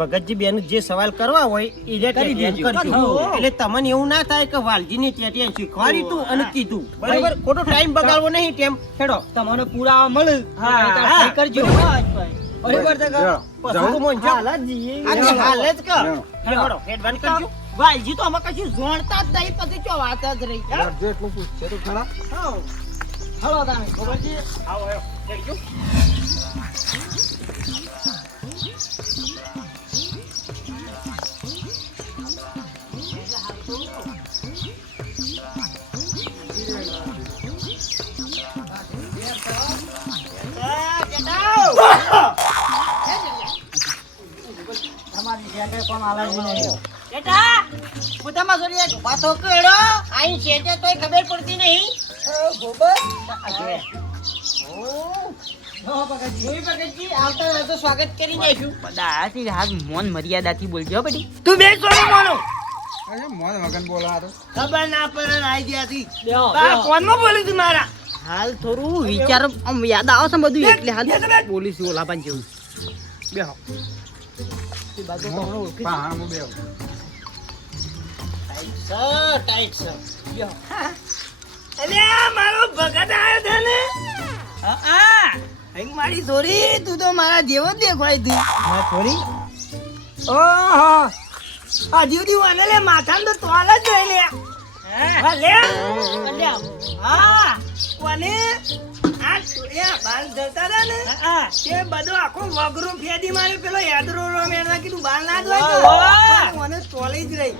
ભગતજી બેન જે સવાલ કરવા હોય એ કરી દેજો એટલે તમને એવું ના થાય કે વાલજીની ટેટિયા શીખવાડી તું અને કીધું બરાબર ખોટો ટાઈમ બગાડવો નહીં કેમ ખેડો તમને પુરાવા મળે હા કરજો બરાબર છે પશુ તો મોંજો હાલ જ જઈએ. આજે હાલ જ કર ખેડો હેડ બંધ કરજો વાલજી તો અમે કશું જોણતા જ નહીં પછી ચો વાત જ રહી જેટલું પૂછશે તો ખરા. હલો તમે ભગતજી આવો આવો હેડજો તમારી જેને કોણ આલાજી નહીં બેટા પોતામાં જોડી એક વાતો કેડો આઈ છે તે તોય ખબર પડતી નહીં ગોબર ભગતજી આવતા રહે તો સ્વાગત કરી નાખ્યું દાથી હાથ મોન મર્યાદાથી બોલજો બેટી તું બે સોરી મોનો અરે મોન વગન બોલા હારું. ખબર ના પડે આઈ ગયાથી બેહો, બા બેહો. ફોનમાં બોલી તું મારા હાલ થોડું વિચાર આમ યાદ આવે છે બધું એટલે હાલ બોલીશ ઓલા પણ જેવું બેહો પાહાણમાં બેહો. ટાઈટ છે બેહો અલ્યા મારો ભગત આયો છે ને હા અહીં મારી છોરી તું તો મારા જેવો જ દેખાય તું હા થોડી ઓહો આ દીદી વાને લે માથામાં તો તોલ જ જોઈ લે હા લે હા કોને આ એ બાલ જતા હતા ને તે બધો આખો વગરો ફેદી મારે પેલો યાદરો મેળવા કીધું બાલ ના જોઈ મને તોલી જ રહી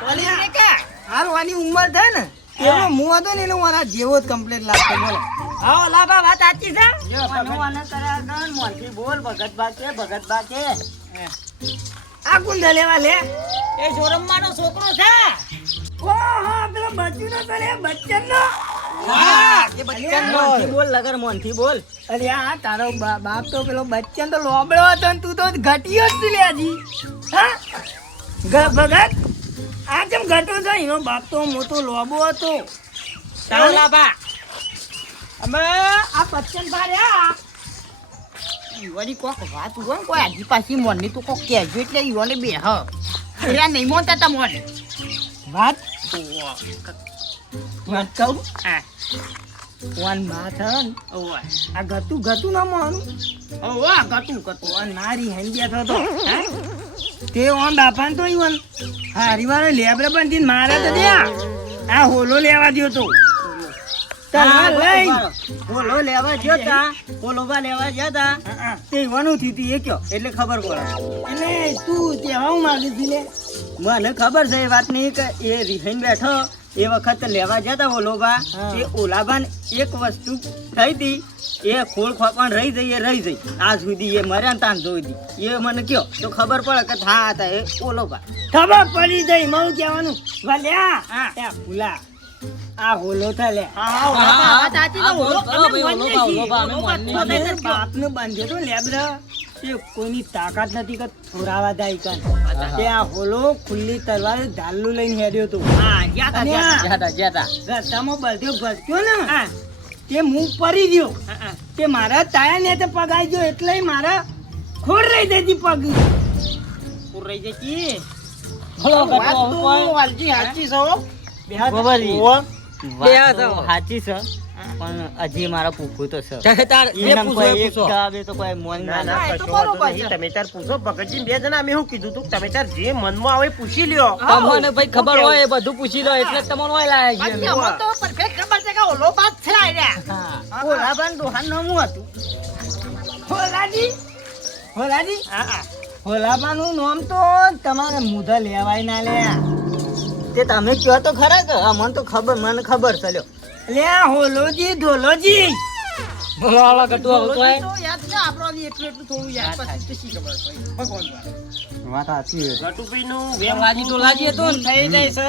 તોલી રે કે હાલ વાની ઉંમર થાય ને એવો મું હતો ને એટલે મારા જેવો જ કમ્પ્લીટ લાગતો બોલો હા ઓલા બા વાત સાચી છે મોનથી બોલ ભગત બા કે આ કુંડા લેવા લે એ જોરમ્માનો છોકરો છે ઓહો પેલો બચ્ચું નો કરે બચ્ચન નો એ બચ્ચન મોનથી બોલ લગર મોનથી બોલ અરે આ તારો બાપ તો પેલો બચ્ચન તો લોબડો હતો ને તું તો ઘટ્યો જ તું લે હજી હા ભગત આ કેમ ઘટો છે એનો બાપ તો મોટો લોબો હતો ચાલા બા અમે આ બચ્ચન ભાર્યા ઈવાની કોક વાત હોય કોઈ આજી પાછી મોનની તું કોક કહેજો એટલે ઈવાને બે હ એરા નહીં મોનતા તા મોન વાત વાત કહું હા વન માથન ઓય આ ગતું ના માનું ઓવા કતું કતું વન મારી હેંડિયા થતો તે ઓન બાપાન તો ઈવન હારી વાળો લેબરે બંધી મારે તો ત્યાં આ હોલો લેવા દ્યો તો બોલો લેવા જતા બોલોબા લેવા જતા તે ઈવાનું થયું તું એ કયો એટલે ખબર પડે એટલે તું ત્યાં હું માગી હતી લે મને ખબર છે એ વાતની કે એ રિહાઈને બેઠો એ વખત લેવા જતા ઓલોબા એ ઓલાબા એક વસ્તુ થઈ હતી એ ખોળ ખોપણ રહી જઈ આજ સુધી એ મર્યા ને તાન જોઈ દી એ મને કયો તો ખબર પડે કે થા હતા એ ઓલોબા ખબર પડી જઈ મારું કહેવાનું વાલ્યા હા. ત્યાં ભૂલા આ હોલો થા લે બાપને બાંધ્યો તો લેબરા તે કોઈની તાકાત નથી કે છોરાવા જાય કાન તે આ હોલો ખુલ્લી તલવાર ઢાલનું લઈને હેડ્યો તો અને આ રસ્તામાં બધો ભટક્યો ને તે મું પડી ગયો તે મારા તાયા ને તે પગ આવી ગયો એટલે મારા ખોડ રહી જતી પગ રહી જતી વાત તો વાલજી સાચી છો સાચી છે પણ હજી મારા પૂછવું તો છે ના, કશો વાંધો નહીં. તમે તાર પૂછો ભગતજી બે જણા અમે શું કીધું તું તમે તાર જે મનમાં આવે પૂછી લ્યો તમને ભાઈ ખબર હોય એ બધું પૂછી લો એટલે તમને હોય લાયા છે ઓલાબાન દોહાન નામું હતું હોલાજી હોલાબાનું નામ તો તમારે મુધા લેવાય ના લે તે તમે કહો તો ખરા કે મને તો ખબર મને ખબર છે લ્યો લે હોલોજી ધોલોજી બોલો આલા ગટુ વાત સાચી છે. લાજી તો લાજી હતો ને થઈ જાય છે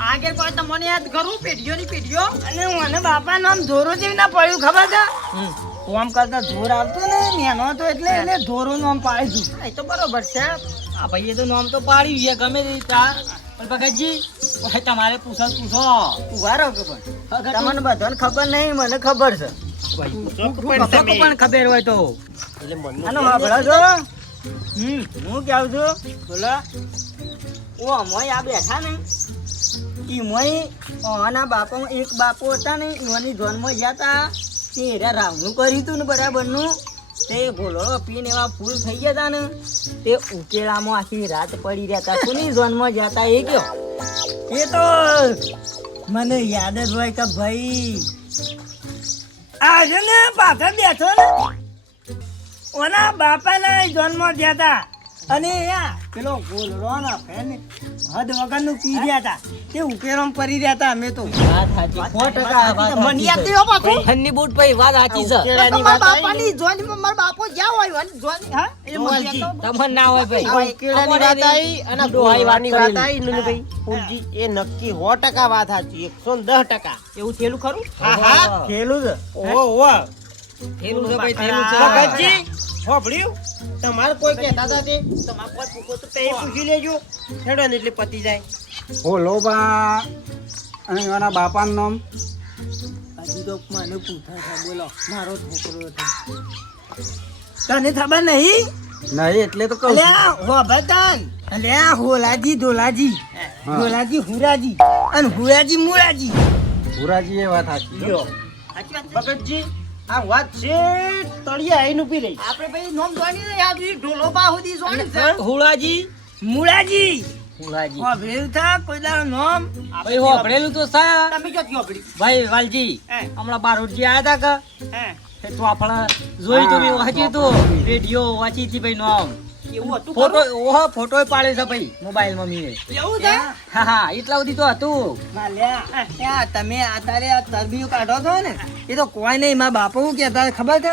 આગળ કોઈ તમને યાદ કરું પેઢીઓ ની પેઢીઓ અને મને બાપા નામ ધોરો જેવી ના પડ્યું ખબર છે કોમ કરતા ધોર આવતો ને નેનો હતો એટલે એને ધોરો નામ પાડી દીધું એ તો બરોબર છે આ ભાઈએ તો નામ તો પાડ્યું છે ગમે તે રીતના પણ ભગતજી ઓય તમારે પૂછો ઉભારો કે પણ તમને બધાને ખબર નહીં મને ખબર છે પણ તમે પણ ખબર હોય તો એટલે મનનું આનો સાંભળો છો હું કહું છું બોલો ઓ અમોય આ બેઠા ને ઈમોય આના બાપો એક બાપો હતા ને ઈવાની જોનમાં ગયા તા તે એરા રાવનું કર્યું તું ને બરાબરનું તે ગોળો પીને એવા ફૂલ થઈ ગયા તા ને તે ઉકેલામાં આખી રાત પડી રહ્યા તા કોની જોનમાં ગયા તા એ કયો એ તો મને યાદ જ હોય કે ભાઈ આજે ને પાછળ બેઠો ને ઓના બાપાના જન્મ થયા હતા અને પેલો ગોલરો ના ફેન હદ વગરનું પી રહ્યા હતા તે ઉકેરામ પડી રહ્યા હતા અમે તો વાત સાચી 100% મને યાદ થયો પાછું ખન્ની બૂટ ભાઈ વાત સાચી છે ઉકેરાની વાત બાપાની જોની મારા બાપો જ્યાં હોય વન જોની હા એ મને તમને ના હોય ભાઈ કેળાની વાત આવી અને ગોળવાની વાત આવી ને ભાઈ ફૂલજી એ નક્કી 100% વાત સાચી 110%. એવું થયેલું ખરું હા હા ખેલું છે ઓહો થયેલું છે ભાઈ થયેલું છે ભગતજી હોભળ્યું તમારે કોઈ કહેતા હતા તે તમારે કોઈ પૂછો તો તે પૂછી લેજો હેડો ને એટલે પતી જાય હો લોબા અને એના બાપાનું નામ હજી તો મને પૂછા છે બોલો મારો છોકરો હતો તને ખબર નહીં નહીં એટલે તો કહું છું. અલ્યા હો બતન અલ્યા હોલાજી ધોલાજી હા. ધોલાજી હુરાજી અને હુરાજી મુરાજી ભુરાજી એ વાત સાચી લ્યો ભગતજી આ વાત છે તળિયા આઈને ઊભી રહી આપણે ભાઈ નોમ જોવાની ને યાદ ઈ ઢોલો બાહુદી જોવાની છે હુળાજી મુરાજી હુળાજી હો ભેલ થા કોઈ દાડો નોમ ભાઈ હોભળેલું તો સા તમે જો થયો પડી ભાઈ વાલજી હમણાં બારોટજી આયા હતા કે તો આપણે જોઈ તો મેં વાંચ્યું તું રેડિયો વાંચી હતી ભાઈ નામ એવું હતું ફોટો ઓહો ફોટો પાડ્યો છે ભાઈ મોબાઈલ માં મેં એવું છે હા હા એટલા સુધી તો હતું માલ્યા ત્યાં તમે આતારે આ તરબીઓ કાઢો છો ને એ તો કોઈ નહીં મારા બાપુ શું કહેતા ખબર છે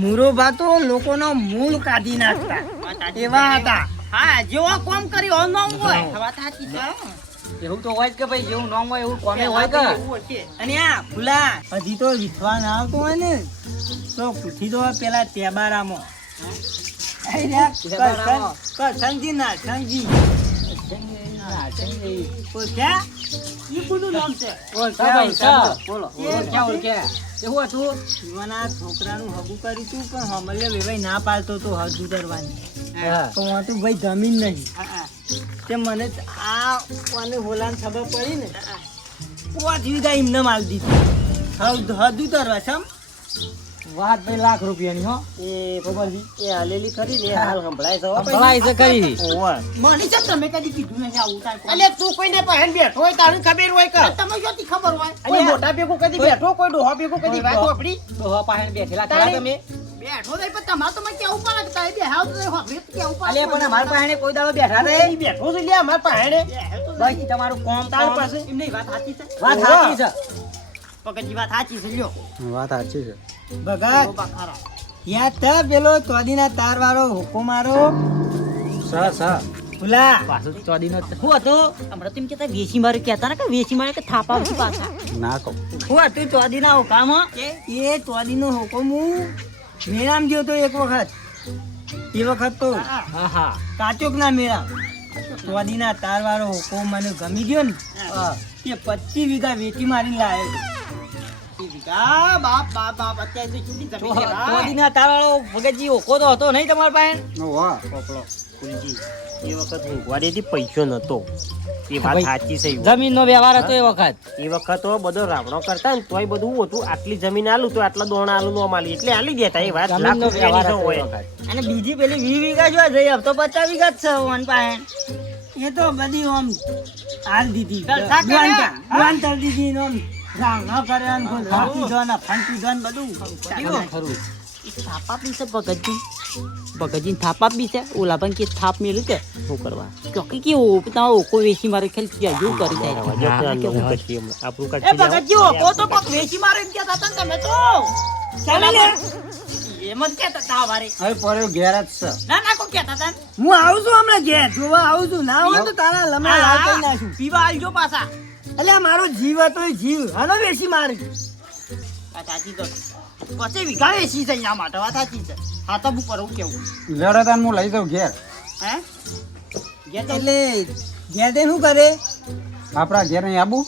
મુરોબા તો લોકોનો મૂળ કાઢી નાખતા એવા હતા હા જેવો કોમ કરી હો નોમ હોય વાત સાચી છે એવું તો હોય જ કે ભાઈ જેવું નામ હોય એવું કોમે હોય કે અને આ ફૂલા હજી તો વિશ્વાસ ના આવતો હોય ને તો પૂછી દો પેલા તેબારામાં કરસનજી ના સંજી ઓળખ્યા ઈ કોનું નામ છે ભાઈ સા બોલો ક્યાં ઓળખ્યા એવું હતું જીવાના છોકરાનું હગું કર્યું તું પણ હમલે વેવાઈ ના પાલતો તો હજુ કરવાની હા તો હું તો ભાઈ જમીન નહીં તે મને આ કોને હોલાને ખબર પડી ને પોચ વીઘા એમને માલ દીધું હદુ તરવા છે વાત ભાઈ લાખ રૂપિયાની હો એ ખબરજી એ હાલેલી ખરી ને એ હાલ સંભળાય છે હો ભાઈ. ભલાઈ છે કરી ઓહો. મને છે તમે કદી કીધું નહીં આવું કાંઈ અલે તું કોઈને પહેન બેઠો હોય તારું ખબર હોય કે તમે જોતી ખબર હોય કોઈ મોટા ભેગું કદી બેઠો કોઈ ડોહા ભેગું કદી વાત આપડી ડોહા પાસે બેઠેલા ખરા તમે બેઠો નહીં પણ તમારે તો મને કેવું પડે કે તારે બેહાવ તો હોભળી તો કેવું પડે અલે પણ અમારા પાસે કોઈ દાડો બેઠા રે ઈ બેઠો છે લ્યા અમાર પાહેણે ભાઈ તમારું કોમ તાર તાર પાસે એમ નહીં વાત સાચી છે વાત સાચી છે પકડજી વાત સાચી છે લ્યો વાત સાચી છે ભગત યાદ થા પેલો ચોદીના તાર વાળો હુકમ મારો ફુલા પાછું ચોદીનો શું હતો હમણાં તેમ કેતા વેચી મારે કહેતા ને કે વેચી મારે કે થાપા પછી પાછા ના કહું હું હતું ચોદીના હુકામ એ ચોદીનો હુકમ હું મેળામ ગયો તો એક વખત એ વખત તો હા હા કાચોક ના મેળા ચોદીના તાર વાળો હુકમ મને ગમી ગયો ને એ 25 વીઘા વેચી મારી લાવ્યો હતો. 25 વીઘા બાપ બાપ બાપ અત્યારે તો કેટલી જમીન છે ભાઈ. ચોદીના તારવાળો ભગતજી ઓકો તો હતો નહીં તમારા પાસે વાહ ફૂલજી એ વખત ઊંઘવાડીથી પૈસો નતો એ વાત ભાઈ. સાચી છે જમીનનો વ્યવહાર હતો એ વખત એ વખત તો બધો રાવણો કરતા ને તોય બધું હું હતું આટલી જમીન આલું તો આટલા દોણા આલુ નો માલી એટલે આલી દેતા એ વાત લાખ જમીનનો વ્યવહાર રૂપિયાની હતો તો એ હોય વખત અને બીજી પેલી 20 વીઘા જો જઈ હવે તો 50 વીઘા જ છે ઓન પાસે એ તો બધી આમ હાલ દીધી દુવાન તર દીધી ને આમ રામ ન કરે ને કોઈ રાતી જો ને ફાંકી જો ને બધું ખરું થાપા બી છે ભગતજી ભગતજી થાપા બી છે ઓલા પણ કે થાપ મેલું કે શું કરવા ચોકી કેવું તમારો ઓકો વેચી મારે ખેલ જેવું કરી આપણું એ કાઢી ભગતજી ઓકો તો કોક વેચી મારે એમ કહેતા હતા ને તમે તો ચાલે લે એમ જ કહેતા હતા વારે હવે પડ્યો ઘેર જ છે ના ના કોક કહેતા હતા હું આવું છું હમણાં ઘેર જોવા આવું છું ના હોય તો તારા લમણા લાલ કરી નાખું પીવા આવજો પાછા એટલે મારો જીવ હતો એ જીવ હાલો વેચી મારી સાચી તો પછી વીઘા વેચી છે એના માટે વાત સાચી છે હા તો હું કરું કેવું લડતાન હું લઈ જાઉં ઘેર હે એટલે ઘેર તે શું કરે આપણા ઘેર નહીં આબુ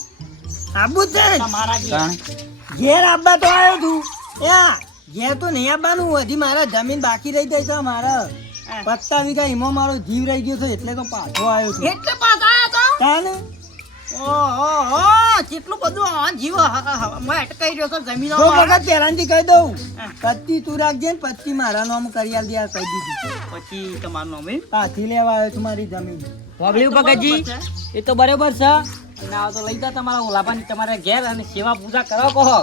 આબુ જ છે તમારા તાણ ઘેર આવવા તો આવ્યો તું ઘેર તો નહીં આવવાનું હજી મારા જમીન બાકી રહી ગઈ છે મારા પત્તા વીઘા એમાં મારો જીવ રહી ગયો છે એટલે તો પાછો આવ્યો છું એટલે પાછા આયા તો તાને ઓહો કેટલું બધું આ જીવ મેં અટકાઈ રહ્યો છો જમીનો તો ભગત પહેલાંથી કહી દઉં પત્તી તું રાખજે ને પત્તી મારા નામ કરી આલ દે આ કહી દીધી પછી તમારું નામ એમ પાછી લેવા આવ્યો છું મારી જમીન વાગલ્યું ભગતજી એ તો બરાબર છે અને આવો તો લઈ જા તમારા ઓલાબાની તમારા ઘેર અને સેવા પૂજા કરો કહો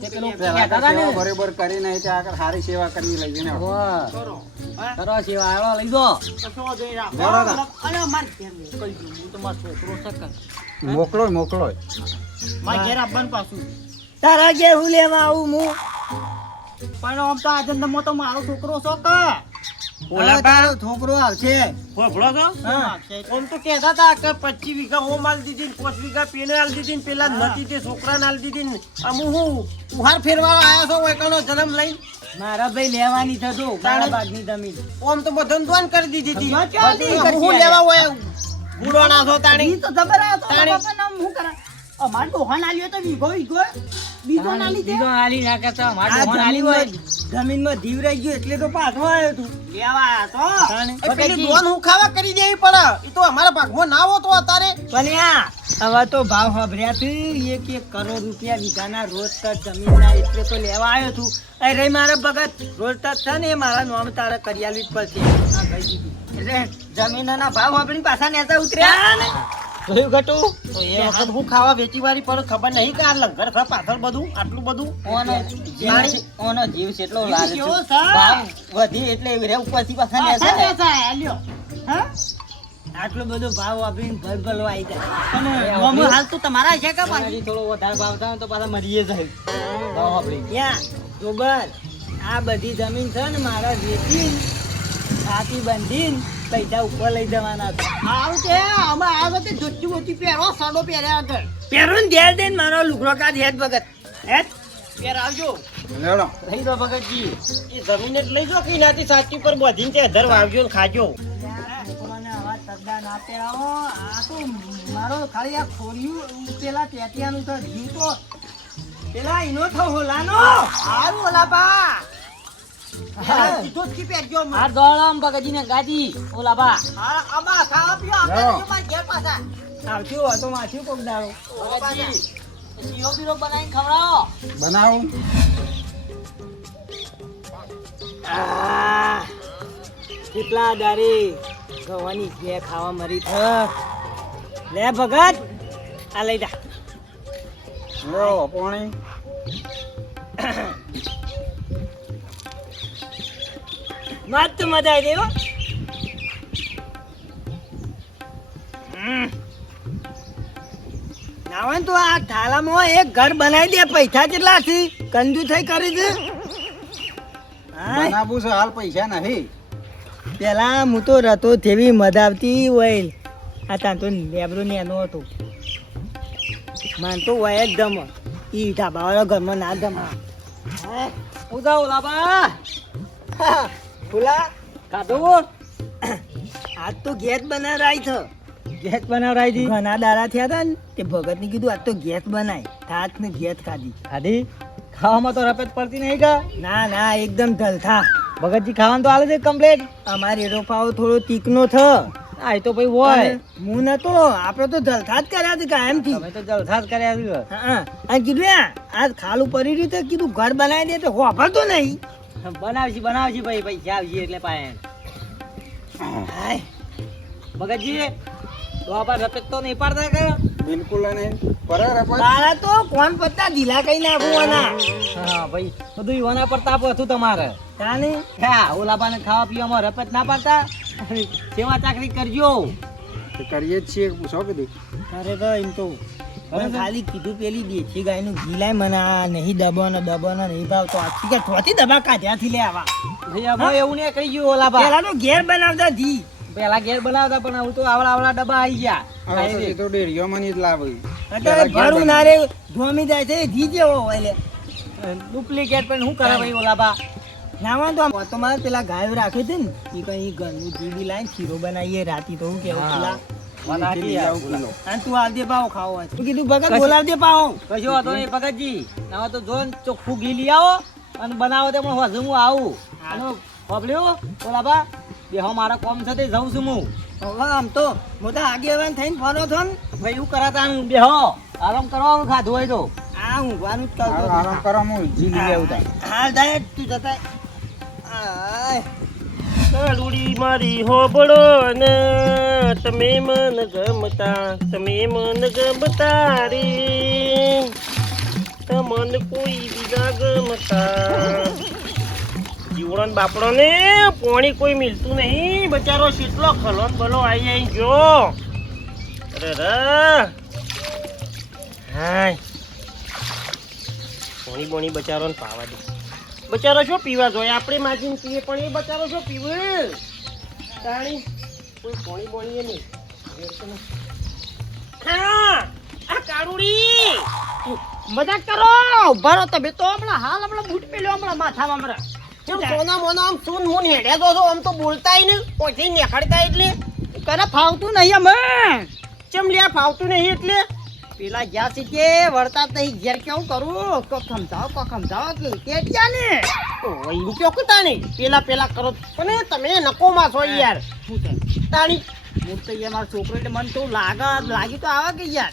તે પેલું કહેતા હતા ને બરોબર કરીને એ આગળ સારી સેવા કરી લઈ જઈને આવો. વાહ. કરો કરો સેવા આવો લઈ દો કશો જોઈ રાખો બરાબર. અરે માર ઘેર મોકલજો હું તમારો છોકરો સકર મોકલો માર ઘેર આવવાનું પાછું તારા ઘેર હું લેવા આવું હું પણ આમ તો આજંદમાં તો મારો છોકરો છો કે ઓલા તારો છોકરો આવશે ભોભળો છો હા ઓમ તો કહેતા હતા કે 25 વીઘા ઓમ આલ દીધી ને 5 વીઘા પેલે આલ દીધી ને પેલા નથી તે છોકરાને આલ દીધી ને અમુ હું ઉહાર ફેરવા આયા છો એકનો જન્મ લઈ મારા ભાઈ લેવાની થતો તારા બાગની જમીન ઓમ તો બધાને દોન કરી દીધી હતી બધાને ચાલી બધું હું લેવા હોય ગુડો ના છો તાણી ઈ તો ખબર આ તો તાણી. બાપા નામ હું કરા અમાર ડોહાન આલ્યો તો વીઘો બીજો ના લીધે બીજો હાલી ના કરતા આ મારે મોહન હાલી હોય જમીનમાં જીવ રહી ગયો એટલે તો પાછો આવ્યો તું લેવા તો એ પેલી દોન હું ખાવા કરી દેવી પડે એ તો અમારા ભાગમાં ના હોતો અત્યારે પણ હવે તો ભાવ સાંભળ્યા થી 1 કરોડ રૂપિયા વીઘાના રોજ તક જમીનના એટલે તો લેવા આવ્યો છું અરે મારા ભગત રોજ તક છે ને એ મારા નામ તારે કરી આલવી જ પડશે આ કહી દીધું એટલે જમીનના ભાવ આપણી પાછા નેતા ઉતર્યા ને જોયું ઘટું તો એ વખત હું ખાવા વેચી વાળી પણ ખબર નહીં કે આ લંગર ખા પાછળ બધું આટલું બધું ઓનો જીવ છે એટલો લાગે કેવો છે છે? ભાવ વધી એટલે રે ઉપરથી પાછા નેતા ને. આલ્યો હા આટલો બધો ભાવ આપીને ભર ભરવા આવી જાય અને મોમો હાલ તો તમારા છે કે પાછી હજી થોડો વધારે ભાવ થાય તો પાછા મરીએ જાય ભાવ આપણી ત્યાં ગોબર આ બધી જમીન છે ને મારા વેચીને છાતી બાંધીને પૈસા ઉપર લઈ જવાના છે આવું છે અમે આ વખતે ધોતી બોતી પહેરો સાડો પહેર્યા આગળ પહેરું ને ઘેર દઈને મારો લુગડો કાઢ હેત ભગત હેત પહેરાવજો લેવડો લઈ દો ભગતજી એ જમીન જ લઈ જાઓ કે નાથી સાચી પર બધીને તે અધર વાવજો ને ખાજો છોકરાને આવા તગડા ના પહેરાવો આ તો મારો ખાલી આ ખોરિયું પેલા ટેટિયાનું તો જીવ તો પેલા ઈનો થો હોલાનો હારું ઓલા બા હા. ધોતી પહેરજો આ દોડમ ભગતજી ને ગાજી ઓલા બા હા આમાં ખાવા પીવા લાવો. આપણે માર ઘેર પાછા આવજો હતો માથ્યું કોક દાડો ભગતજી શીરો બીરો બનાવીને ખવડાવો બનાવું આહ, કેટલા દારે ગવાની ઘે ખાવા મરી થ લે ભગત આ લઈ જા લેવો પાણી મસ્ત મજા આવી ગઈ હો નાવન તો આ થાળામાં એક ઘર બનાવી દે પૈસા કેટલા છે કંજુ થઈ કરી દે હા બનાવું છે હાલ પૈસા નહીં પેલા હું તો રતો જેવી મજા આવતી હોય આ ત્યાં તો લેબરો ને એનો હતો માન તો હોય જ ગમ ઈ ઢાબાવાળા ઘરમાં ના ગમ ઉદા ઓલા બા ખુલા ખાધું આજ તો ગેસ બનાવરાઈ છે ગેસ બનાવરાઈ દી ઘણા દાડા થયા હતા ને તે ભગત ને કીધું આજ તો ગેસ બનાય થાત ને ગેસ ખાધી ખાધી ખાવામાં તો રપત પડતી નહીં કા ના ના એકદમ ઢલથા ભગતજી ખાવાનું તો હાલે છે કમ્પ્લીટ અમારે એરો પાવ થોડો તીકનો થ હા એ તો ભાઈ હોય હું નતો આપડે તો ઢલથા જ કર્યા છે કાયમથી તમે તો જલસા જ કર્યા છે હા અને કીધું આજ ખાલું પડી રહ્યું તો કીધું ઘર બનાવી દે તો વાપરતો નહીં બનાવજી ભાઈ પૈસા આવશે એટલે પાયે હાય ભગતજી તો આપણે રપત તો નહીં પાડતા કે બિલકુલ નહીં પર રપત તારા તો કોણ પત્તા ઢીલા કઈ નાખવાના હા ભાઈ બધું ઈવાના પર તાપ હતું તમારે તાને હા ઓલા બાને ખાવા પીવામાં રપત ના પાડતા સેવા ચાકરી કરજો તો કરીએ જ છીએ પૂછો કીધું અરે તો એમ તો પણ ખાલી કીધું પેલી દેશી ગાયનું ઘી લાય મને આ નહીં દબાનો નહીં ભાવતો આખી કે થોતી દબા કાઢ્યાથી લે આવા ભાઈ અમે એવું ને કહી ગયું ઓલા બા પેલા તો ઘેર બનાવતા ઘી પેલા ઘેર બનાવતા પણ હવે તો આવડા ડબ્બા આવી ગયા હવે તો એ તો ડેરીઓમાં ની જ લાવે અત્યારે ભરું ના રે ધોમી જાય છે ઘી જેવો હોય લે ડુપ્લિકેટ પણ શું કરે ભાઈ ઓલા બા નામાં તો મારે પેલા ગાયો રાખે છે ને એ કઈ ઘરનું ઘી બી લાઈને ખીરો બનાવીએ રાતી તો હું કેવું પેલા વાત સાચી યાર. અને તું આવજે પાવો ખાવો હોય તું કીધું ભગત બોલાવજે પાવો કશો વાંધો નહીં ભગતજી હવે તો જો ને ચોખ્ખું ઘી લઈ આવો અને બનાવો તે પણ હજુ હું આવું અને બાબલ્યો ઓલા બા બેહો મારા કોમ છે તે જઉં છું હું હવે આમ તો હું તો આગેવાન થઈને ફરો છો ને ભાઈ એવું કરાતા નહીં. બેહો આરામ કરવા ખાધું હોય તો આ ઊંઘવાનું જ કરતો હાલો, આરામ કરો હું જી લઈ આવું તાર. હાલ જાય તું જતા આય. કાળુડી મારી હોબળો ને તમે મન ગમતા રે તમન કોઈ બીજા ગમતા જીવડન બાપડો ને પોણી કોઈ મિલતું નહીં બચારો શીતલો ખલોન બલો આઈ જો અરે રે હાય પોણી બોણી બચારો ને પાવા દે બચારો શું પીવા જોઈએ આપણે માજીને પીએ પણ એ બચારો શું પીવે તાણી કોઈ પોણી બોણી એ નહીં હા આ કાળુડી મજાક કરો ઉભા રહો તમે તો હમણાં બૂટ પેલ્યો હમણાં માથામાં હમણાં સોના મોના આમ સૂન મૂન હેડ્યા તો છો આમ તો બોલતાય ને કોઈ નીકળતા એટલે કરે ફાવતું નહીં અમે ચમ લ્યા ફાવતું નહીં એટલે પેલા જ્યાં છે કે વળતા તઈ ઘેર કેવું કરું કો સમજાવો કે ત્યાં ને ઓય ચોકતા નહીં પેલા કરો પણ તમે નકો માં છો યાર શું છે તાણી હું તો યાર મારો છોકરો એટલે મને તો લાગી તો આવે કે યાર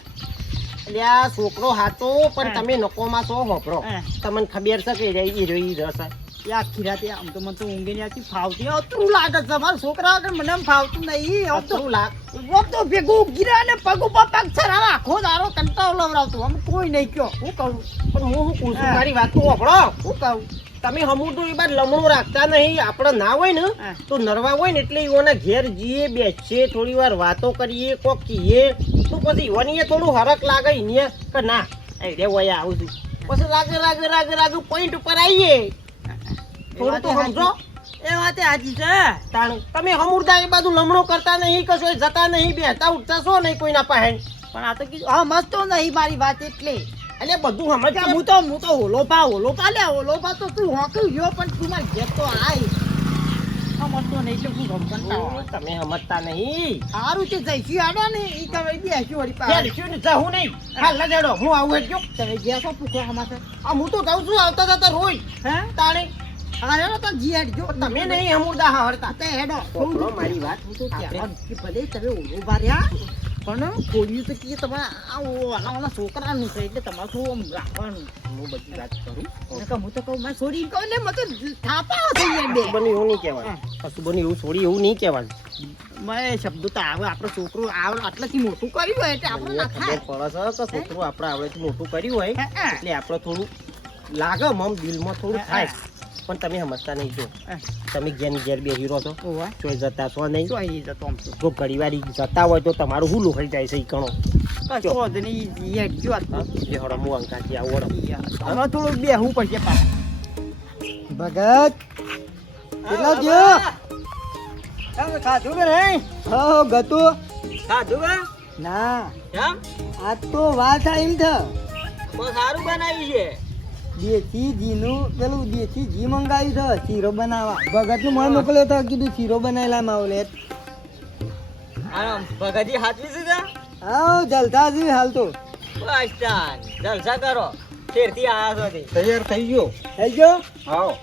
એટલે આ છોકરો હાચો પણ તમે નકો માં છો હોપરો હા. તમને ખબર છે કે ઈ રહી જશે એ આખી રાતે આમ તો મને તો ઊંઘે નહીં આવતી ફાવતી અતરું લાગે છે મારા છોકરા આગળ મને એમ ફાવતું નહીં આમ તો તો ભેગું ગીરા ને પગ ઉપર પગ છરાવે આખો દારો કંટાળો લવડાવતો આમ કોઈ નહીં કયો હું કહું પણ હું પૂછું હા. મારી વાત તો હોપરો હું કહું તમે હમું એ બાદ લમણું રાખતા નહીં આપણે ના હોય ને હા. તો નરવા હોય ને એટલે ઈઓના ઘેર જઈએ બેસીએ થોડી વાર વાતો કરીએ કોક કહીએ તો પછી ઈવોની થોડું હરક લાગે ઈને કે ના એ રે વયા આવું છું પછી લાગે પોઈન્ટ ઉપર આવીએ થોડું તો સમજો એ વાતે હાજી છે તાણ તમે હમુરદા એ બાજુ લમણો કરતા નહીં કશો જતા નહીં બેસતા ઉઠતા છો નહીં કોઈના પાસે પણ આ તો કીધું હા મસ્ત તો નહીં મારી વાત એટલે એટલે બધું સમજ હું તો ઓલોપા લે ઓલોપા તો તું હોકલ ગયો પણ તું મારી ઘેર તો આય સમજતો નહીં એટલે હું ગમકંતા તમે સમજતા નહીં સારું છે જઈશું આડો ને એ તમે બેસ્યું વળી પાસે બેસીશું ને જાઉં નહીં હાલ ના દેડો હું આવું હેડજો તમે ગયા છો પૂછો હમાશે આ હું તો જાઉં છું આવતા જતા રોજ હે તાણી અરે તો જી હેડ જો તમે નહીં હમુરદા હાવડતા તે હેડો છોકરો મારી વાત હું તો કહેવાનું કે ભલે તમે ઉભા રહ્યા પણ ખોલ્યું તો કે તમે આ છોકરાનું છે એટલે તમારે થોડું આમ રાખવાનું હું બધી વાત કરું હું તો કહું મેં છોડી કહું ને મને તો થાપા થઈ જાય બે બની એવું નહીં કહેવાય કશું બની એવું છોડી એવું નહીં કહેવાનું મેં શબ્દો તો આવે આપણો છોકરો આવે આટલાથી મોટું કર્યું હોય એટલે આપણે ના ખબર થાય પડે છે કે છોકરું આપણે આવડેથી મોટું કર્યું હોય હા. એટલે આપણે થોડું લાગે મમ દિલમાં થોડું થાય પણ તમે સમજતા નહીં જો તમે ઘેર બેસી રહો છો ઓવા ચોઈ જતા છો નહીં શું આવી જતો આમ તો જો ઘડી વાર જતા હોય તો તમારું હું લોહી જાય છે ઈ કણો કશો વાંધો નહીં ઈ હેડ જો એટલે હળો હું અંકાથી આવો હવે થોડું બેહવું પડશે પાછું ભગત કેટલા થયો તમે ખાધું કે નહીં હો ગતુ ખાધું કે ના કેમ આજ તો વાત એમ થ બહુ સારું બનાવ્યું છે દેશી ઘીનું પેલું દેશી ઘી મંગાવ્યું છે શીરો બનાવવા ભગતનું મળ મોકલ્યો તો કીધું શીરો બનાવેલા માવલે આમ ભગતજી હાથવી છે કે હા જલસા છે હાલ તો બસ તાન જલસા કરો ફેરથી આયા છો તે તૈયાર થઈ ગયો થઈ ગયો આવો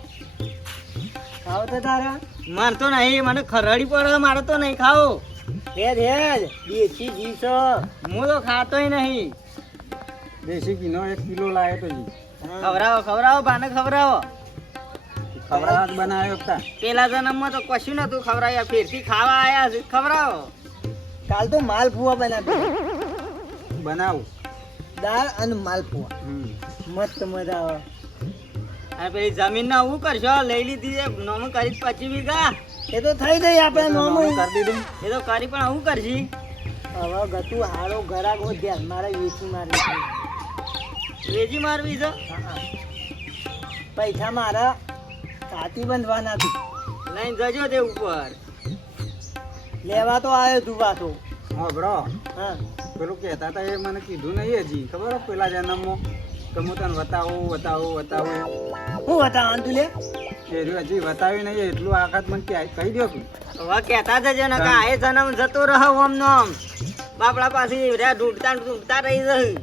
ખાવ તો તારા મારે તો નહીં મને ખરડી પડે મારે તો નહીં ખાવો હેડ હેડ દેશી ઘી છે હું તો ખાતોય નહીં દેશી ઘીનો 1 કિલો લાવ્યો તો જી ખવડાવો બાને ખવડાવો ખવડાવવા જ બનાવ્યો હતા પેલા જન્મમાં તો કશું નતું ખવડાવ્યા ફેરથી ખાવા આયા છે ખવડાવો કાલ તો માલપુઆ બનાવ્યો બનાવું દાળ અને માલપુઆ હમ. મસ્ત મજા આવે આ પેલી જમીન ના હું કરશો લઈ લીધી છે નોમ કરી 25 વીઘા એ તો થઈ ગઈ આપણે નોમું કરી દીધું એ તો કરી પણ હું કરશી હવે ગતું હારો ઘરાક હો ધ્યાન મારે વેચી મારી છે. વેજી મારવી છે પૈસા મારા કાતી બંધવાના હતી લઈને જજો તે ઉપર લેવા તો આવ્યો તું પાછો હા બ્રો હા પેલું કહેતા હતા એ મને કીધું નહીં હજી ખબર હે પેલા જન્મમાં કે હું તને બતાવું હું બતાવવાનું તું લે એ રહ્યું હજી બતાવ્યું નહીં એટલું આખાત મને કહી દો કે હવે કહેતા જજો ને કે આ જન્મ જતો રહો ઓમ નોમ બાપડા પાસે રે ઢૂંઢતા રહી જશે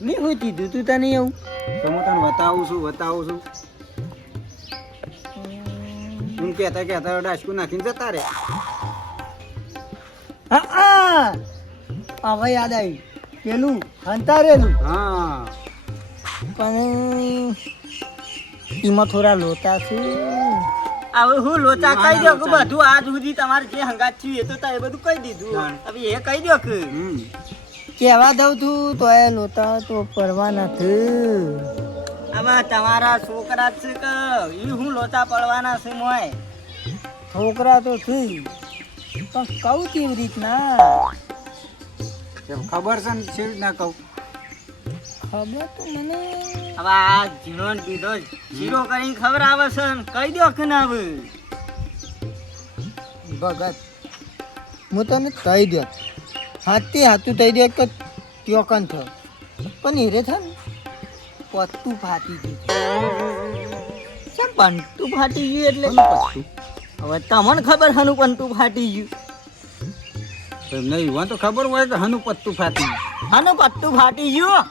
મેં હું કીધું તું તને એવું તો હું તને બતાવું છું તું કહેતા કહેતા ડાસકું નાખીને જતા રે. હા હવે યાદ આવ્યું પેલું હંતારેલું હા પણ એમાં થોડા લોચા છે. હવે હું લોચા કહી દો કે બધું આજ સુધી તમારે જે હંગાત થયું એ તો તારે બધું કહી દીધું. હા. હવે એ કહી દો કે કહેવા દઉં તું તો એ લોચા તો પડવા નથી. હવે તમારા છોકરા જ છે કે ઈ હું લોચા પડવાના છે મોય. છોકરા તો થઈ પણ કહું કેવી રીતના કેમ ખબર છે ને કેવી રીતના કહું. ખબર તો મને હવે આ ઝીણો ને પીધો જીરો કરીને ખબર આવે છે ને કહી દો કે ના હવે. ભગત હું તને કહી દો હાથી હાથું થઈ દે કે ત્યો કન થયો પણ હીરે છે ને પત્તું ફાટી ગયું. કેમ પંટું ફાટી ગયું એટલે હવે તમને ખબર હનું પંટું ફાટી ગયું. એમને યુવાન તો ખબર હોય કે હનું પત્તું ફાટી ગયું. હનું પત્તું ફાટી ગયું.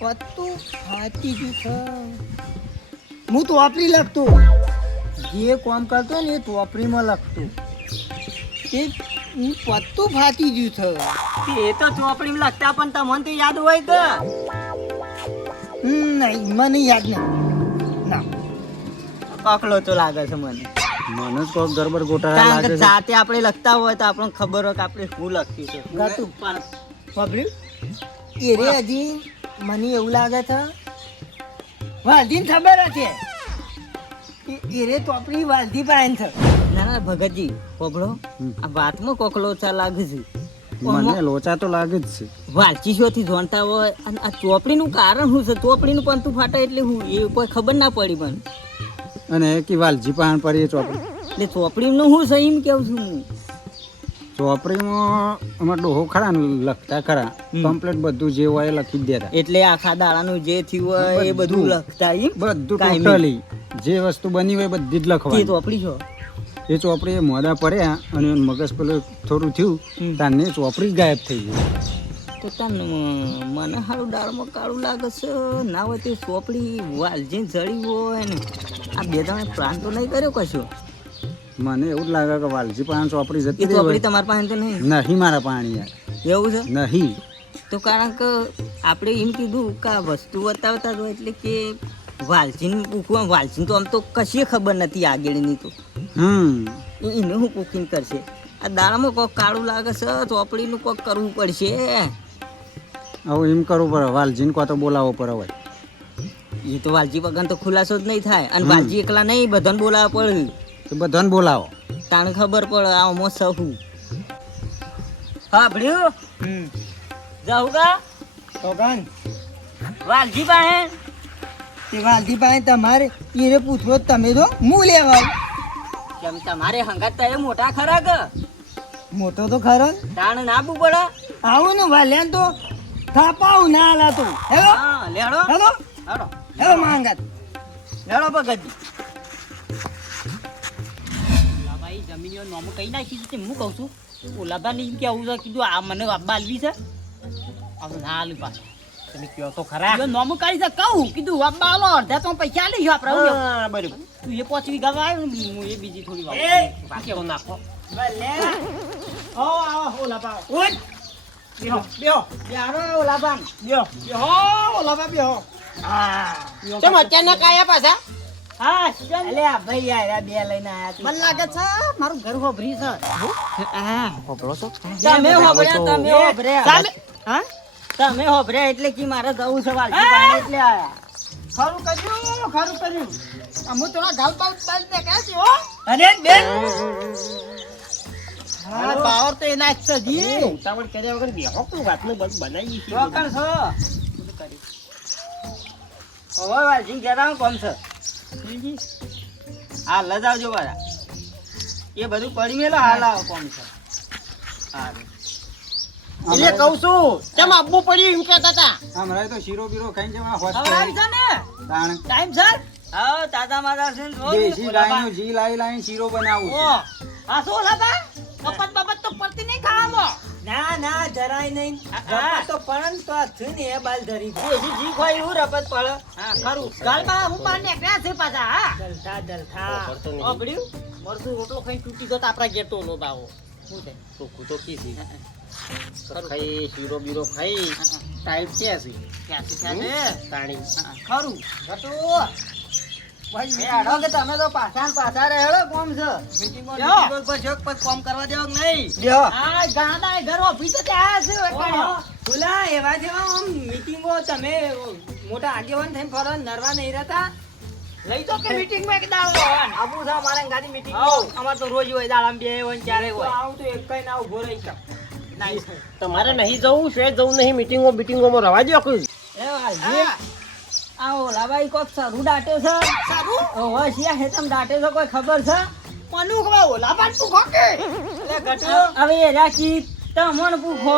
પત્તું ફાટી ગયું છે. હું તો વાપરી લખતો જે કામ કરતો ને એ ટોપરીમાં લખતો એ પત્તું ફાટી ગયું છે. એ તો ચોપડીમાં લખતા પણ તમને તો યાદ હોય કે નહીં મને યાદ નહીં ના કોકલો તો લાગે છે મને. મને જ કોક ગરબર ગોટાળા કારણ લાગે કે છે. જાતે આપણે લખતા હોય તો આપણને ખબર હોય કે આપણે શું લખ્યું છે. ગાતું વાપર્યું એ રે હજી મને એવું લાગે છે વાલજીને ખબર છે એ રે ટોપરી વાલજી પાસે છે. ના ના ભગતજી કોકલો હમ. આ વાતમાં કોકલો ચા લાગે છે. મને લોચા તો લાગે જ છે. વાલચીશોથી જોણતા હોય અને આ ચોપડીનું કારણ શું છે? ચોપડીનું પંતું ફાટે એટલે હું એ કોઈ ખબર ના પડી મને. અને કે વાલજી પાન પડીએ ચોપડી. એટલે ચોપડીનું શું છે એમ કેવું છું હું. ચોપડીમાં અમાર ડોહો ખરા ને લખતા ખરા કમ્પ્લીટ બધું જે હોય એ લખી જ દેતા. એટલે આખા દાડાનું જે થયું હોય એ બધું બધું. લખતા એમ બધું કાયમી. ટોટલી જે વસ્તુ બની હોય બધી જ તે લખવાની. ચોપડી છો. એ ચોપડી એ મોડા પડ્યા અને એનું મગજ પેલું થોડું થયું તાને એ ચોપડી જ ગાયબ થઈ ગઈ. તો તને મને સારું દાળમાં કાળું લાગે છે. ના હોય તે ચોપડી વાલજીને જડી હોય ને આ બે દાણા પ્લાન તો નહીં કર્યો કશો. મને એવું જ લાગે કે વાલજી પાન ચોપડી એ જતી રહી ચોપડી હોય. તમારા પાસે તો નહીં નહીં મારા પાણી યાર એવું છે. નહીં. તો કારણ કે આપણે એમ કીધું કે આ વસ્તુ બતાવતા હોય એટલે કે વાલજીને પૂછવા વાલજીને તો આમ તો કશી ખબર નથી આગળની તો એને હું કુકિંગ કરશે. આ દાળમાં કોક કાળું લાગે છે ચોપડીનું કોક કરવું પડશે. હવે એમ કરવું પડે વાલજીને કો તો બોલાવવો પડે હોય. એ તો વાલજી વગર તો ખુલાસો જ નહીં થાય અને વાલજી એકલા નહીં બધાને બોલાવવા પડે. તો બધાને બોલાવો. તાણે ખબર પડે આમાં સહુ હા ભડ્યું જાઉં કા તો ગાન વાલજી પાસે તે વાલજી પાસે તમારે એને પૂછવો જ તમે તો હું લેવા આવું. કેમ તમારે હંગાત તો મોટા ખરા કે મોટો તો ખરો ને. તાણે નાબવું પડે. આવું ને વાલ્યાન તો થાપાવું ના હાલાતો હેલો હા લેડો હેલો હેડો હેલો માંગત લેડો ભગતજી. ઓલાભાઈ જમીનીઓ નોમ કઈ નાખી છે હું કહું છું. ઓલાભાઈ એમ કેવું છે કીધું આ મને આબા આલવી છે. હવે ના આલવી પાછું તમે કયો તો ખરા નોમ કાઢી છે કહું કીધું આબા આલો અડધા તો પૈસા લઈ આપણે બરોબર. તું એ 5 વીઘા વાવ હું એ બીજી થોડી વાવ કેવો નાખો. આવો ઓલાબા ઓય બેહો બેહો યારો ઓલાબા બેહો બેહો ઓલાબા બેહો કેમ અચાનક આયા પાછા? હા અલે આ ભાઈ આયા બે લઈને આયા છે. મને લાગે છે મારું ઘર હોભરી છે. હા હોબળો છો તમે હોબળ્યા તમે હોબળ્યા હા તમે હોબળ્યા એટલે કે મારે જવું છે વાલજી પાસે એટલે આયા. ખરું કર્યું અમુ થોડા ગાલ પાલ પાલ દેખાય છે હો. અરે બેન હા પાવર તો એના જ છે જી. ઉતાવળ કર્યા વગર બેહો કોઈ વાતનું બધું બનાવી છે. રોકણ છો હવે વાલજી ઘેરા કોમ છે હા લજાવજો બારા એ બધું પડી મેલો હાલ આવો કોમ છે. એટલે કહું છું કેમ આપવું પડ્યું એમ કહેતા હતા. હમણાં તો શીરો બીરો ખાઈ જવા ખવડાવી છે ને તાણ ટાઈમ સર હા તાતા માતા છે ને દેશી ગાયનું ઘી લાવી લાવીને શીરો બનાવું ઓ આ શું લાતા બપત બપત તો પડતી નહીં ખાવામાં ના ના જરાય નહીં હા. રપત તો પણ તો આ થયું ને એ બાલ ધરી છે. દેશી જી ખોય એવું રપત પડે હા ખરું ગાલમાં હું પાર નીકળ્યા છે પાછા હા જલથા જલથા ખબર તો નહીં. ઓબડ્યું મરસું રોટલો ખાઈને તૂટી ગયો તો આપણા ઘેર તો નો બાવો શું છે ચોખ્ખું તો કીધી. ખાઈ શીરો બીરો ખાઈ ટાઈપ છે હજી. ક્યાંથી છે ને? તાણી ખરું ગટુ ભાઈ હેડો કે તમે તો પાછા ને પાછા રહેલો કોમ છે મીટિંગમાં લ્યો. મીટિંગો પર જોક પર કોમ કરવા દેવો કે નહીં લ્યો. આ ગાંડા ઘર ઓફિસે તે આયા છે ઓહો, ભૂલા એવા જેવા આમ મીટિંગો તમે મોટા આગેવાન થઈને ફરો નરવા નહીં રહેતા લઈ તો કે મીટિંગમાં એક દાડો આવવાનું. આબુ છે મારા ગાડી મીટિંગ હાઉ, અમાર તો રોજ હોય દાડામાં બે હોય ને ચારે હોય આવું તો એક કઈ ના ઉભો રહી કર નાઈસ તમારે નહીં જવું છે જવું નહીં મીટિંગો બીટિંગોમાં રવા દો કોઈ. એ વાલજી આ ઓલા ભાઈ કોક સરું દાટ્યો છે સારું ઓહો શિયા હેતમ દાટ્યો છે કોઈ ખબર છે મનુ ખબર ઓલા બાદ તું ખોકે એટલે ગટુ હવે એ રાખી તમણ પૂછો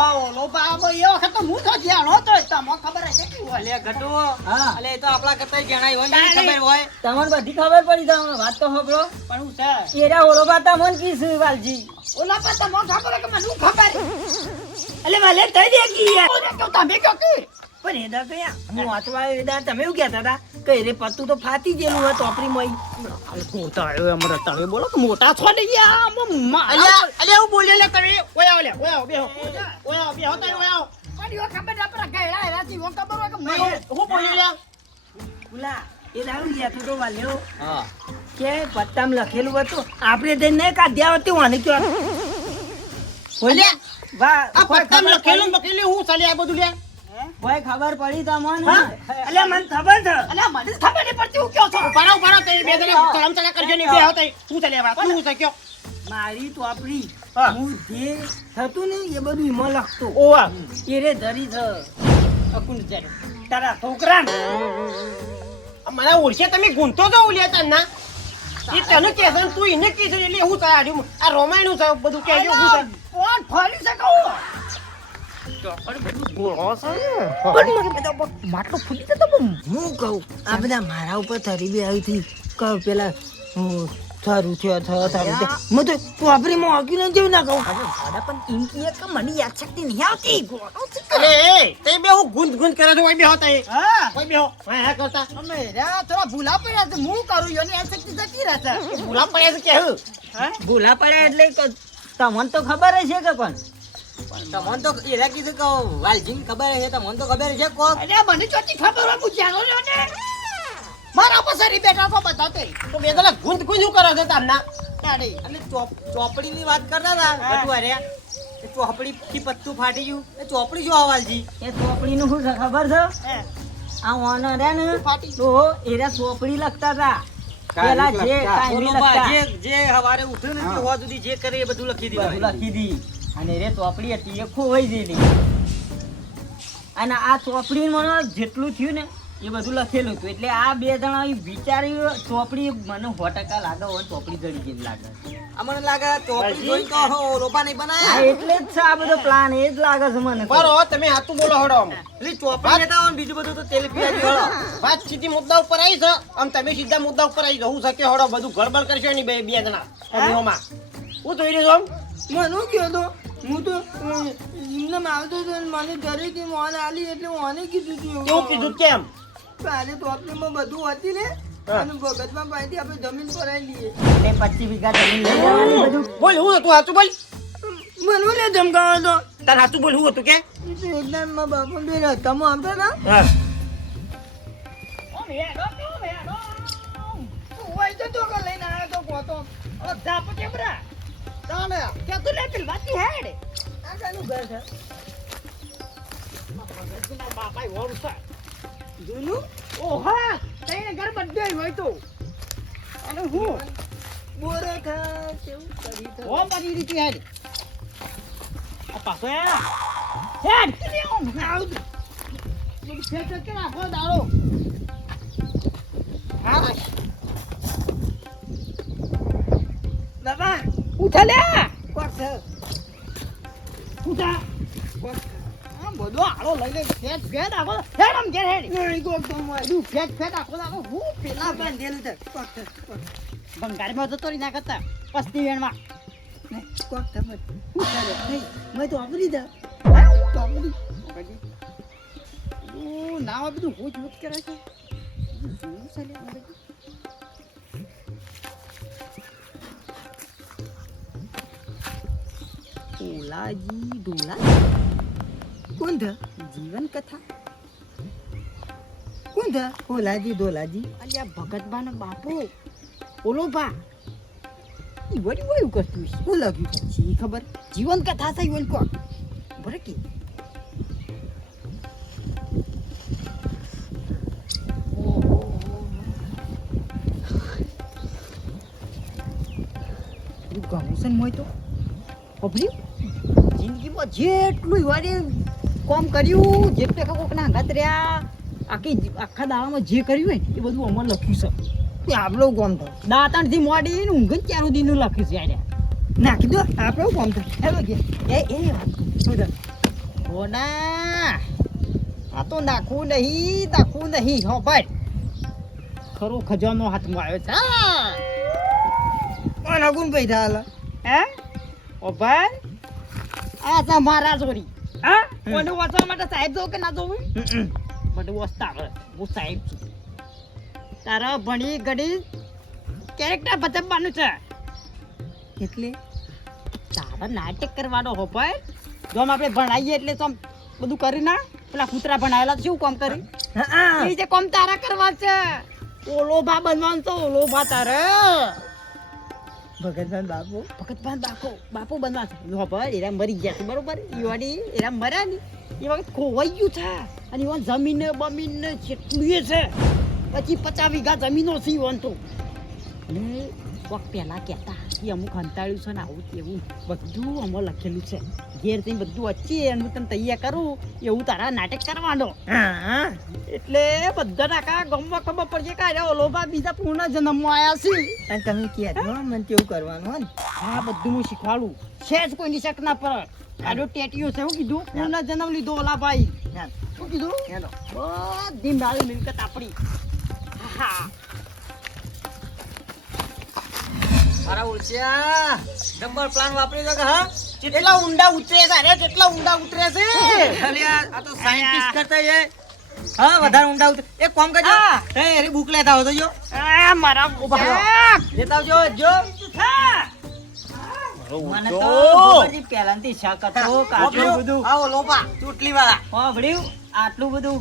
ઓલો બાબો એ વખત તો હું તો જ્યાં નહોતો તમો ખબર હશે કે હોય અલે ગટુ હા. અલે એ તો આપણા કરતા જણાય હોય ને તારે. ખબર હોય તમને બધી ખબર પડી તમને વાત તો ખબરો પણ હું છે એરા ઓલો બાતા મન કીધું વાલજી ઓલા પર તમો ખબર કે મને ખબર અલે ભલે તઈ દે કી યાર ઓલે તો તમે કયો કે પણ એદા તો યાર હું વાંચવા એદા તમે એવું કહેતા હતા કે રે પત્તું તો ફાટી ગયેલું હોય તોપરી મોઈ મોટા આવ્યો અમારા તમે બોલો કે મોટા છો ને યાર અલ્યા અલ્યા હું બોલ્યો લે તમે ઓય આવ લે ઓય આવ બેહો ઓય આવ બેહો તો ઓય આવ પણ યો ખબર ના પર ગયડા એરાથી હું ખબર હોય કે હું બોલ્યો લે ઉલા એ દારૂ લ્યા તું તો વાલ્યો હા કે પત્તામાં લખેલું હતું આપણે તે નહીં કાઢ્યા હતું આને કયો અલ્યા, વાહ આ પત્તામાં લખેલું બકેલું હું ચાલે આ બધું લે. ભાઈ ખબર પડી તમને હા? અલ્યા મને ખબર છે અલ્યા મને જ ખબર નહીં પડતી હું કયો છો ઉભા રહો, તે બે જણા ચલમ ચલા કરજો ને બે હોતે. શું ચાલે આ વાત? શું છે કયો? મારી તો આપણી હા. હું જે થતું ને એ બધું ઈમાં લખતો ઓવા. એ રે ધરી છે અકુંડ ચાલે તારા છોકરાને આ મને ઓળખે તમે ગુંતો તો ઉલ્યા તા ના એ તને કે છે ને તું એને કે છે એટલે હું ચાલે આ રોમાયણનું છે બધું કહેજો હું છે કોણ ફરી છે કહું માટલો ફૂટી જતો પણ હું કહું આ બધા મારા ઉપર થરી બી આવી હતી કહું પેલા થારું થયો થયો થારું થયો મેં તો ચોપડીમાં વાગ્યું ને જેવું ના કહું પણ એમ કહે કે મને યાદ શક્તિ નહીં આવતી અરે એ તે બે હું ગુંદ ગુંદ કરે છે ઓય બે હોતે હા ઓય બે હો હા કરતા અમે થોડા ભૂલા પડ્યા છે હું કરું યોની યાદ શક્તિ જતી રહેશે પૂરા પડ્યા છે કે હું ભૂલા પડ્યા એટલે તમને તો ખબર જ છે કે પણ તમને તો એરા કીધું કે વાલજી ખબર છે તમને તો ખબર છે કોક અરે મને ચોથી ખબર હોય હું જાણો લ્યો ને મારા પસારી બેઠા તો બધા તે તો બે જણા ગુંદ ગુંદ શું કરે છે તારના તારી અને ચોપડીની વાત કરતા હતા ગટુઆરે એ ચોપડી થી પત્તું ફાટી ગયું એ ચોપડી જો વાલજી એ ચોપડીનું શું છે ખબર છે આ ઓનર હે ને તો એરા ચોપડી લખતા હતા પેલા જે કાંઈ લખતા જે હવારે ઉઠ્યું ને તે હોવા સુધી જે કરે એ બધું લખી દીધું લખી દી અને રે ચોપડી હતી એ ખોવાઈ ગયેલી અને આ ચોપડી મને જેટલું થયું ને એ બધું લખેલું હતું એટલે આ બે જણા વિચાર્યું ચોપડી મને 100% લાગે હોય ચોપડી જડી ગઈ લાગે મને લાગે ચોપડી જોઈ તો રોપા નહીં બનાયા એટલે જ છે આ બધો પ્લાન એ જ લાગે છે મને બરો તમે હાથું બોલો હડો આમ એટલે ચોપડી લેતા હોય ને બીજું બધું તો તેલ પીવા જેવું વાત સીધી મુદ્દા ઉપર આવી છે આમ તમે સીધા મુદ્દા ઉપર આવી જવું શકે હડો બધું ગડબડ કરશો ને બે જણા અભિયોમાં હું જોઈ રહ્યો છું મને કયો તો હું તો એમને આવતો હતો ને મને ઘરેથી મોન આલી એટલે મોને કીધું હતું કેવું કીધું કેમ આને તો આપણીમાં બધું હતી ને અને ભગતમાં પાસેથી આપણે જમીન પરાઈ લઈએ એટલે 25 વીઘા જમીન લઈ જવાની બધું બોલ હું હતું સાચું બોલ મને લે ધમકાવો તો તાર સાચું બોલ હું હતું કે એ તો એકદમ મારા બાપા બે રસ્તામાં આવતા હતા હા લઈને આવ્યો તો પોતો ધાપ કેમરા તાણે કે તું લે પેલ વાતી હેડ આ કાનું ઘર છે બાપા વોર છે જૂનું ઓહા તઈને ઘર બધે હોય તો અને હું બોરે ખા કેવું કરી તો ઓ બની રીતી હેડ આ પાછો હેડ કે હું આવ ફેટ કે નાખો દાડો હા બાબા ઉઠા લે કોક છે ઉઠા કોક આમ બધો આળો લઈ લે ફેટ ફેટ આખો હેડ આમ ઘેર હેડ નહીં કોક તો મોય ફેટ ફેટ આખો આખો હું પેલા બાંધેલું છે કોક છે બંગાળમાં જતો રહી ના કરતા પસ્તી વેણમાં કોક ખબર શું કરે નહીં મેં તો વાપરી દા તો વાપરી ના આ બધું હોજ હોજ કરે છે જોયું છે લે આ બધું. ઓલાજી ડોલા કોણ થા જીવન કથા કોણ થા ઓલાજી ડોલાજી અલ્યા ભગતબાનો બાપુ ઓલો બા ઈ વળી વયું કરતું છે શું લાગ્યું છે જી ખબર જીવન કથા થઈ હોય કોણ બરે કે ગમુસન મોય તો ખબર્યું જિંદગીમાં જેટલું વારે કામ કર્યું જેટલે કોકના અંગાત રહ્યા આખા દાડામાં જે કર્યું હોય એ બધું અમારે લખ્યું છે એ આપણો કામ થાય દાંતણથી મોડી ને ઊંઘ જ ચાર સુધીનું લખ્યું છે યાર નાખી દો આપણો કામ થાય હવે કે એ વાત શું ઓના આ તો નાખવું નહીં હો ભાઈ ખરો ખજાનો હાથમાં આવ્યો છે કોણ અગુન ભાઈ થાલ હે ઓ ભાઈ આ તમારા ચોરી હા કોને વાંચવા માટે સાહેબ જો કે ના જોવું બધું વસ્તા આવે હું સાહેબ છું તારા ભણી ગડી કેરેક્ટર બતાવવાનું છે એટલે તારા નાટક કરવાનો હો ભાઈ જો આપણે ભણાવીએ એટલે તો બધું કરી ના પેલા કૂતરા ભણાયેલા શું કામ કરી એ જે કામ તારા કરવા છે ઓલો ભા બનવાનું તો ઓલો ભા તારે ભગતભાન બાપુ બનવા છે જો ભાઈ એરા મરી ગયા છે બરોબર ઈવાડી એરા મર્યા ની એ વખત ખોવાઈ ગયું છે અને ઈવન જમીન બમીન જેટલું એ છે પછી 50 વીઘા જમીનો છે ઈવન તો અને કોક પહેલા કહેતા કે અમુક હંતાળ્યું છે ને આવું તેવું બધું આમાં લખેલું છે ઘેર થઈને બધું વચ્ચે હું તને તૈયાર કરું એવું તારા નાટક કરવાનો એટલે બધા નાકા ગમવા ખબર પડશે કે ઓલો બા બીજા પૂર્ણ જન્મમાં આવ્યા છે અને તમે કહેતો મને કેવું કરવાનું હોય ને હા બધું હું શીખવાડું છે જ કોઈની શક ના પર આડો ટેટીઓ છે શું કીધું પૂર્ણ જન્મ લીધો ઓલા ભાઈ શું કીધું બધી મારી મિલકત આપણી હા મારા ઓળખ્યા નંબર પ્લાન વાપરી દો કે હા કેટલા ઊંડા ઉતરે છે અરે કેટલા ઊંડા ઉતરે છે અલ્યા આ તો સાયન્ટિસ્ટ કરતા છે હા વધારે ઊંડા ઉતરે એક કામ કરજો એ એરી બુક લેતા આવજો જો આ મારા ઉભા લેતા આવજો જો મને તો બધી પહેલાંથી શક હતો કે આટલું બધું આવો લોપા ચૂટલી વાળા હા ભડ્યું આટલું બધું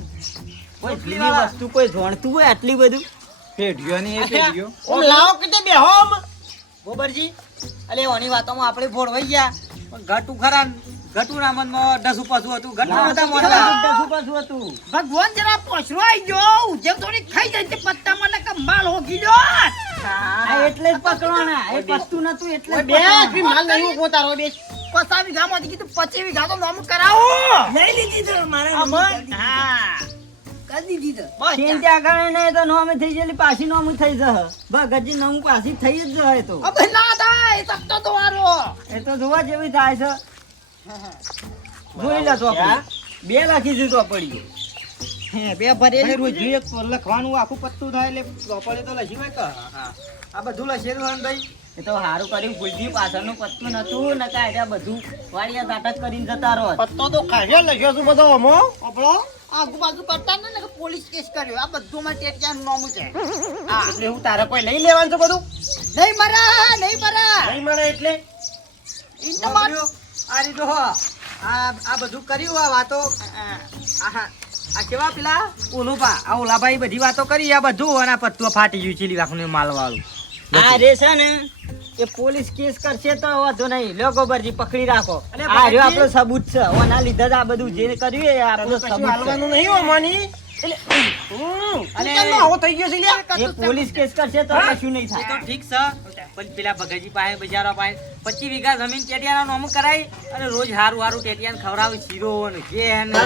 કોઈ જૂની વસ્તુ કોઈ જોણતું હોય આટલી બધું પેઢીઓ ની એ પેઢીઓ ઓમ લાવો કે બેહોમ ગોબરજી અલે ઓની વાતોમાં આપણે ભોળવાઈ ગયા પણ ઘટુ ખરા ઘટુ રામનમાં ડસુ પાછું હતું ઘટુ નતા મોટા ડસુ પાછું હતું ભગવાન જરા પોછરો આવી ગયો જેમ થોડી ખાઈ જાય તે પત્તા મને કે માલ હોગી દો આ એટલે જ પકડવાના એ પસ્તું નતું એટલે બે કી માલ નહીં ઉભો તારો બે 50 વીઘામાંથી કીધું 25 વીઘા તો નામ કરાવો લઈ લીધી તો મારે હા કરી દીધી તો ચિંતા કરે ને તો નોમી થઈ ગયેલી પાછી નોમી થઈ જશે ભગતજી નોમ પાછી થઈ જ જાય તો અબે ના થાય સત્તો તો વારો એ તો જોવા જેવી થાય છે જોઈ લે તો આપણે 2 લખી દીધો પડી હે બે ભરેલી રોજ એક લખવાનું આખું પત્તું થાય એટલે પડે તો લખી હોય કે આ બધું લખેલું હન ભાઈ એ તો સારું કર્યું ભૂલજી પાછળનું પત્તું નતું ને કાયદા બધું વાડિયા દાટક કરીને જતા રહો પત્તો તો ખાજો લખ્યો છું બધો અમો આપણો આગુ બાજુ કરતા ને કે પોલીસ કેસ કર્યો આ બધું માં ટેટિયાનું નામ છે એટલે હું તારે કોઈ લઈ લેવાનું છે બધું નહીં મરા નહીં મળે એટલે ઇન્ટો માર આ રીતો હો આ બધું કર્યું આ વાતો આ કેવા પેલા ઓલોપા આ ઓલાભાઈ બધી વાતો કરી આ બધું અને આ પત્તું ફાટી ગયું ચીલી વાખનું માલ વાળું આ રે છે ને એ પોલીસ કેસ કરશે તો વાંધો નહીં લ્યો ગોબરજી પકડી રાખો અલે આ રહ્યો ભગતજી. આપણો સબૂત છે ઓના લીધે જ આ બધું જે કર્યું એ આપણો કશું સબૂત હાલવાનું નહીં હો માની અને ચાલો આવો થઈ ગયો છે લ્યા છે એ પોલીસ કેસ કરશે તો કશું નહીં એ તો થાય ઠીક છે પણ પેલા ભગતજી પાસે બજારો પાસે 25 વીઘા જમીન ટેટિયાના નામ કરાઈ અને રોજ હારું હારું ટેટિયાને ખવડાવે શીરો ને ઘેન ને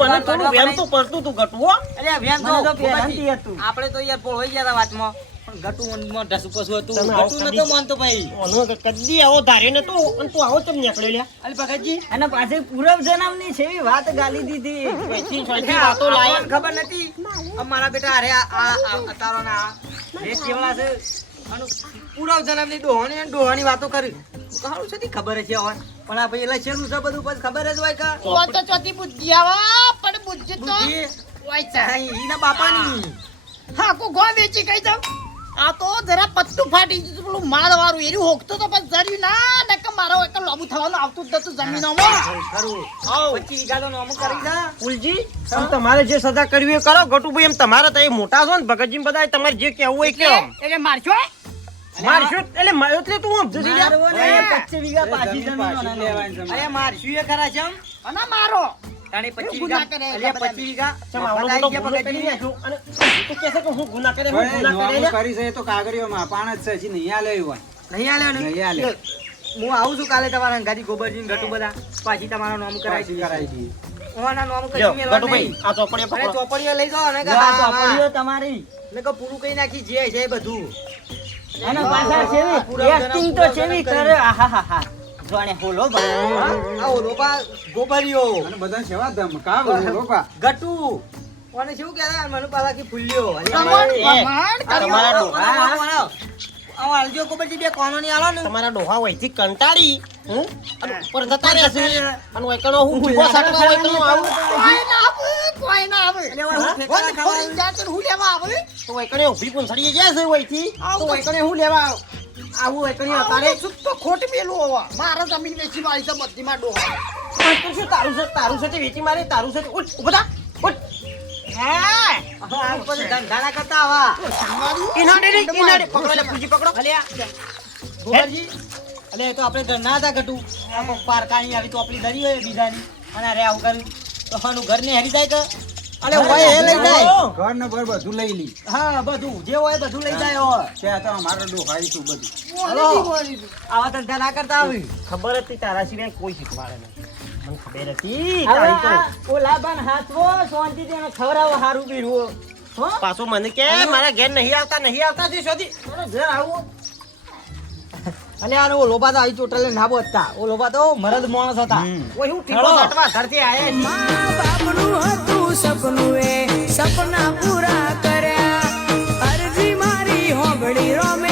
મને થોડું વેમ તો પડતું તું ગટુ હો અરે આ વેન મને તો તો પહેલાંથી હતું. આપણે તો યાર પોળવાઈ ગયા હતા વાતમાં પણ ગટુમાં ઢસુ પસુ હતું તમે આવો ગટુ કદી- નતો માનતો ભાઈ ઓનો કદી આવો ધારે નતો અને તું આવો ચમ નીકળ્યો લ્યા અલે ભગતજી અને પાછી પૂર્વ જન્મની છે એવી વાત ગાલી દીધી પૈસી અરે છોડતી વાતો લાયા આપણને ખબર નથી અમારા બેટા અરે આ તારો ના રેત કેવડા છે પૂરા જન્મની ડોહાની અને ડોહાની વાતો કરી સારું છે ખબર છે હવે પણ આ ભાઈ એટલે શેનું છે બધું પછી ખબર જ હોય કે તો ચોથી બુદ્ધિ આવા પણ બુદ્ધિ તો બુદ્ધિ હોય છે એના બાપાની હા કો ગો વેચી કહી દઉં આ તો જરા પત્તું ફાટી ગયું પેલું માળ વાળું એનું હોકતો તો પછી જર્યું ના ને કે મારો એક લોબુ થવાનું આવતું જ નતું જમીનોમાં ખરું 25 વીઘાનો નોમ કરી દે ફૂલજી આમ તમારે જે સજા કરવી એ કરો ગટુભાઈ. એમ તમારે તો એ મોટા છો ને ભગતજી બધા તમારે જે કહેવું હોય કેવો એટલે મારશો મારશું એટલે માર્યો એટલે તું સમજો છે યાર. મારવો ને 25 વીઘા પાછી જમીન લેવાની અરે મારશું એ ખરા છે એમ અને મારો તાણે 25 ગુના વીઘા કરે અલ્યા એટલે 25 વીઘા ચમ આવડો મોટો ગુનો કરી નાખ્યો અને તું કહેશે કે હું ગુના કરે હું ગુના કરે ને કરી છે તો કાગળિયોમાં પાણ જ છે હજી નહીં આલે હોય નહીં આલ્યો ને નહીં આલે. હું આવું છું કાલે તમારા ગાડી ગોબરજી ને ગટુ બધા પાછી તમારું નામ કરાવી દઈએ કરાવી દઈએ. ઓના નામ જો કરી મેળવા ગટુભાઈ નહીં આ ચોપડીએ અરે પકડો. ચોપડીઓ લઈ જાઓ ને કે જો આ હા, હા. ચોપડીઓ તમારી મેં કહું પૂરું કઈ નાખી જે છે એ બધું અને પાછા છેવી એક્ટિંગ તો છેવી કરે આહાહાહા જોણે હોલો ભાઈ આ ઓલોબા ગોબરિયો અને બધા સેવા ધમકા લોપા ગટુ કોને શું કહેતા મને પાછા કે ફૂલ્યો પ્રમાણ તમારા ડોહા આવો હાલજો ગોબરજી બે કોનો ની આલો ને તમારા ડોહા વહીથી કંટાળી અને ઉપર જતા રહેશે અને વૈકણો હું ભૂવો સાટવા વૈકણો આવું કોઈ ના આવે એટલે હવે હું ઠેકાણા ખાવા જાતે હું લેવા આવે તો વૈકણે ઊભી પણ સડી ગયા છે વહીથી તો વૈકણે હું લેવા આવું વૈકણે અતારે તો ખોટ પેલું હોવા મારા જમીન વેચી વાળી છે બધી માં ડોહા પણ શું તારું છે તે વેચી મારે તારું છે તે ઉઠ ઉભા થા ઉઠ આ ઉપર ધંધાના કરતા આવા કિનારે પકડો લે ફૂજી પકડો અલ્યા ગોબરજી અલે એ તો આપણે ઘર ના હતા ગટુ આમ પારકાની આવી તો આપણી ધરી હોય બીજાની અને અરે આવું કર્યું તો હાનું ઘર ને હેરી જાય કે અલે હોય એ લઈ જાય ઘર ને બર બધું લઈ લી હા બધું જે હોય બધું લઈ જાય હોય ત્યાં તો અમારો ડોહાઈ છું બધું. હલો આવા ધંધા ના કરતા આવી ખબર હતી તારા સિવાય કોઈ શીખવાડે નહીં મને ખબર હતી તારી તો હવે ઓલા બાન હાથવો શાંતિથી એને ખવડાવો હારું પીરવો હો પાછો મને કે મારા ઘેર નહીં આવતા જે શોધી મારા ઘેર આવું અને આનો ઓ લોબા તો આવી ચોટલે ના બોતતા ઓ લોબા તો મરદ માણસ હતા કોઈ હું ટીપો સાટવા ધરતી આયા મા બાપનું હતું સપનું એ સપના પૂરા કર્યા અરજી મારી હોગડી રોમે